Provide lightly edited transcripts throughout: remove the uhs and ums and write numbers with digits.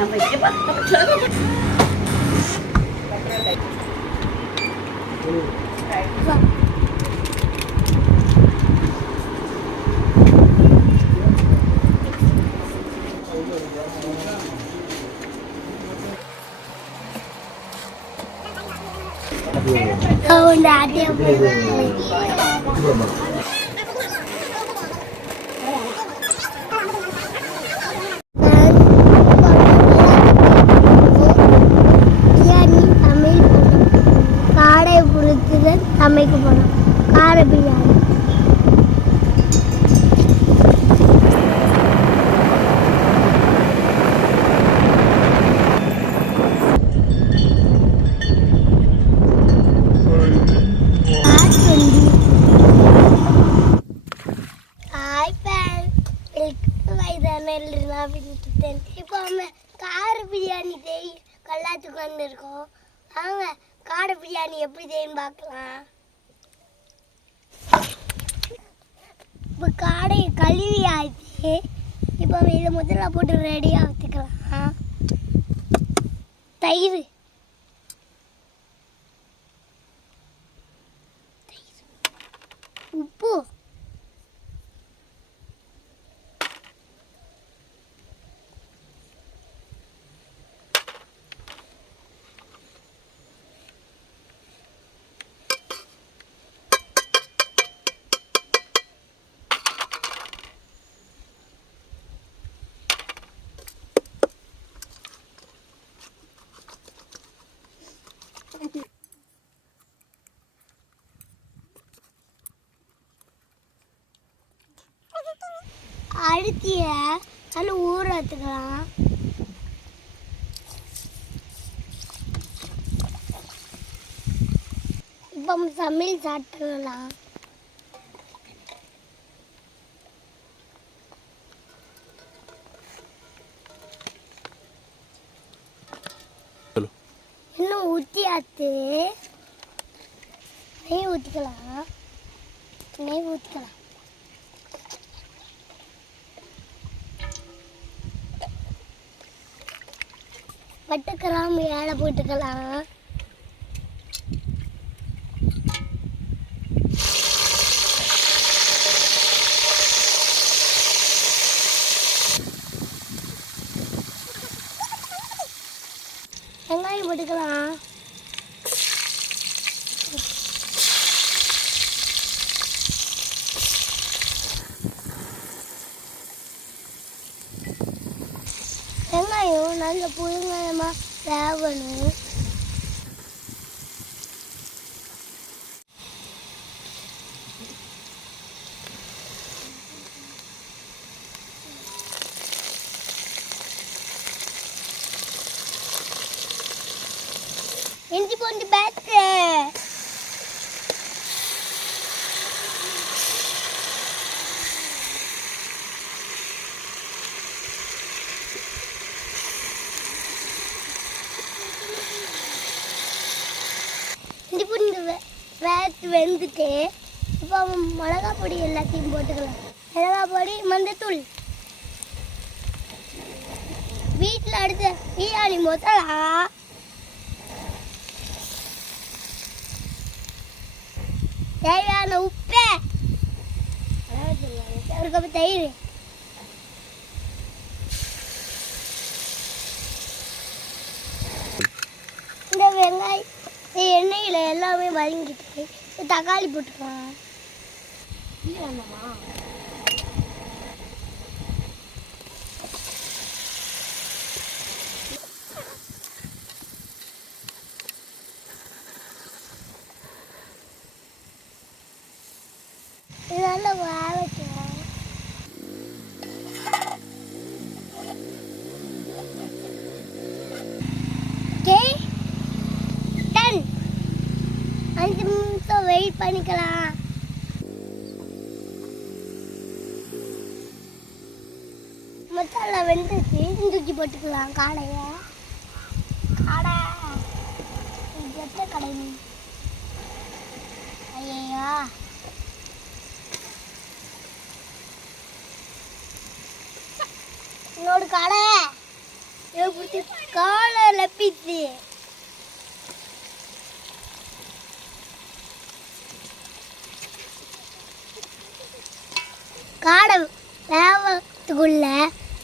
சமைக்க போனோம் கார பிரியாணி. இப்போ நம்ம கார பிரியாணி கல்லாத்துக்கு வந்துருக்கோம். வாங்க கார பிரியாணி எப்படி செய்யன்னு பார்க்கலாம். இப்போ காடை கழுவி ஆச்சு. இப்போ இதை முதல்ல போட்டு ரெடியாக வச்சுக்கலாம். தயிர் உப்பு அரிசிய நல்லா ஊற வச்சுக்கலாம். இப்போ சமையல் சாப்பிடலாம். இன்னும் ஊற்றியாச்சு. நெய் ஊற்றிக்கலாம். பட்டு கிராம்பு ஏழை போட்டுக்கலாம். வெங்காயம் போட்டுக்கலாம். வெங்காயம் நல்ல புழுங்கமாக வேகணும். இஞ்சி பூண்டு பேஸ்ட் இஞ்சி பூண்டு பேஸ்ட் வெந்துட்டு இப்போ மிளகா பொடி எல்லாத்தையும் போட்டுக்கலாம். மிளகா பொடி, மஞ்சத்தூள், வீட்டில் அடித்த பிரியாணி மசாலா, தேவையான உப்பு, ஒரு கப்பு தயிர், இந்த வெங்காயம் எண்ணெயில் எல்லாமே வதங்கிட்டு தக்காளி போட்டுக்கலாம். இதெல்லாம் வேக வைக்கலாம். Okay, ton. 5 நிமிஷம் வெயிட் பண்ணிக்கலாம். மசாலா வெந்துச்சு. தூக்கி போட்டுக்கலாம் காடையை. காடை எத்த கடை ஐயா இன்னொரு கடை காலை லப்பிச்சு காடை வேவத்துக்குள்ள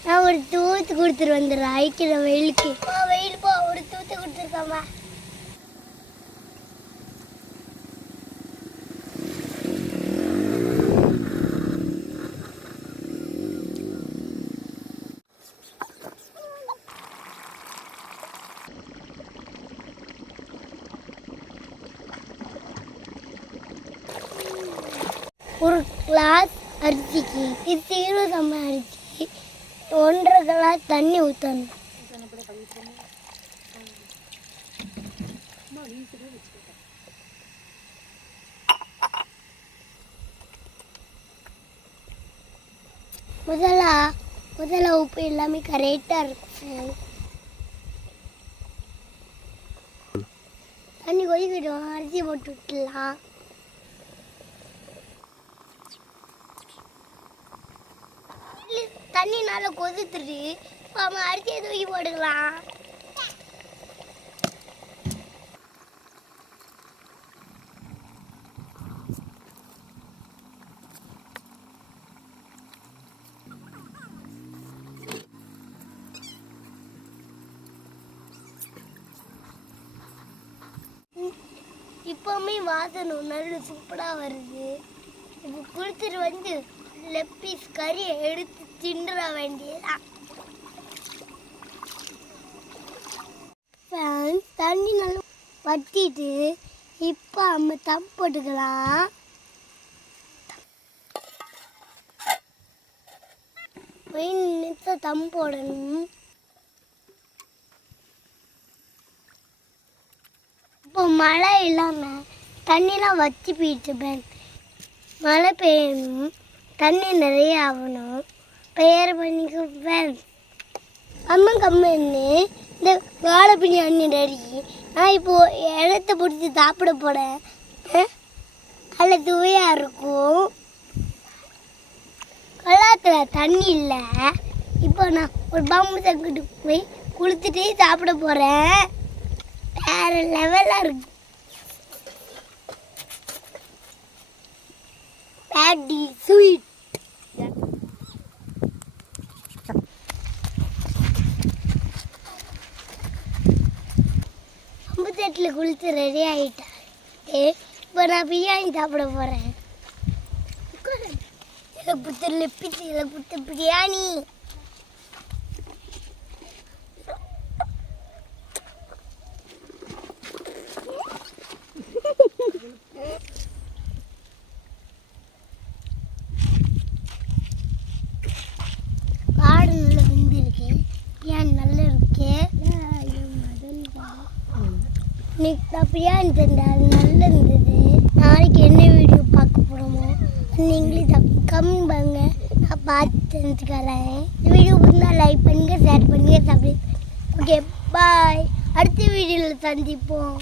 நான் ஒரு தூத்து கொடுத்துட்டு வந்துடுறேன் ஐக்கிற வெயிலுக்கு வெயில் போ ஒரு தூத்து கொடுத்துருக்காமா ஒரு கிளாஸ் அரிசிக்கு இது சீரகம்மா அரிசி 1.5 கிளாஸ் தண்ணி ஊற்றணும். முதல்ல உப்பு எல்லாமே கரெக்டாக இருக்கும். தண்ணி கொதிக்கிடும், அரிசி போட்டு விட்டுலாம். தண்ணி நல்லா கொதித்துட்டு அவன் அரிசியை தூக்கி போட்டுக்கலாம். இப்போவுமே வாசனம் நல்ல சூப்பராக வருது. இப்போ குளித்துட்டு வந்து லெக் பீஸ் கறியை எடுத்து தின்ற வேண்டியதான். தண்ணி நல்லா வட்டிட்டு இப்போ நம்ம தம் போட்டுக்கலாம். தம் போடணும். இப்போ மழை இல்லாமல் தண்ணிலாம் வச்சு போயிட்டு மழை பெய்யணும், தண்ணி நிறைய ஆகணும். பெயர் பண்ணிக்குவேன் அம்மா கம்மன்னு இந்த வாழை பிரியாணி ரெடி. நான் இப்போது இடத்த பிடிச்சி சாப்பிட போகிறேன். அதில் துவையாக இருக்கும். கல்லாத்தில் தண்ணி இல்லை. இப்போ நான் ஒரு பம்பு தங்கிட்டு போய் குளித்துட்டு சாப்பிட போகிறேன். வேறு லெவலாக இருக்கு. பேட்டி ஸ்வீட் அம்புத்தட்டில் குளித்து ரெடி ஆகிட்டேன். இப்போ நான் பிரியாணி சாப்பிட போகிறேன். புத்த லெப்பிச்சு புத்த பிரியாணி. காடு நல்லா வெந்திருக்கு, பிரியாணி நல்லா இருக்கு. இன்னைக்கு நான் பிரியாணி செஞ்சேன், அது நல்லா இருந்தது. நாளைக்கு என்ன வீடியோ பார்க்க போகிறோமோ நீங்களே கமெண்ட் பண்ணுங்க, நான் பார்த்து தெரிஞ்சுக்கிறேன். இந்த வீடியோ பிடிச்சா லைக் பண்ணுங்கள், ஷேர் பண்ணுங்கள், சப்ஸ்கிரைப். ஓகே பாய், அடுத்த வீடியோவில் சந்திப்போம்.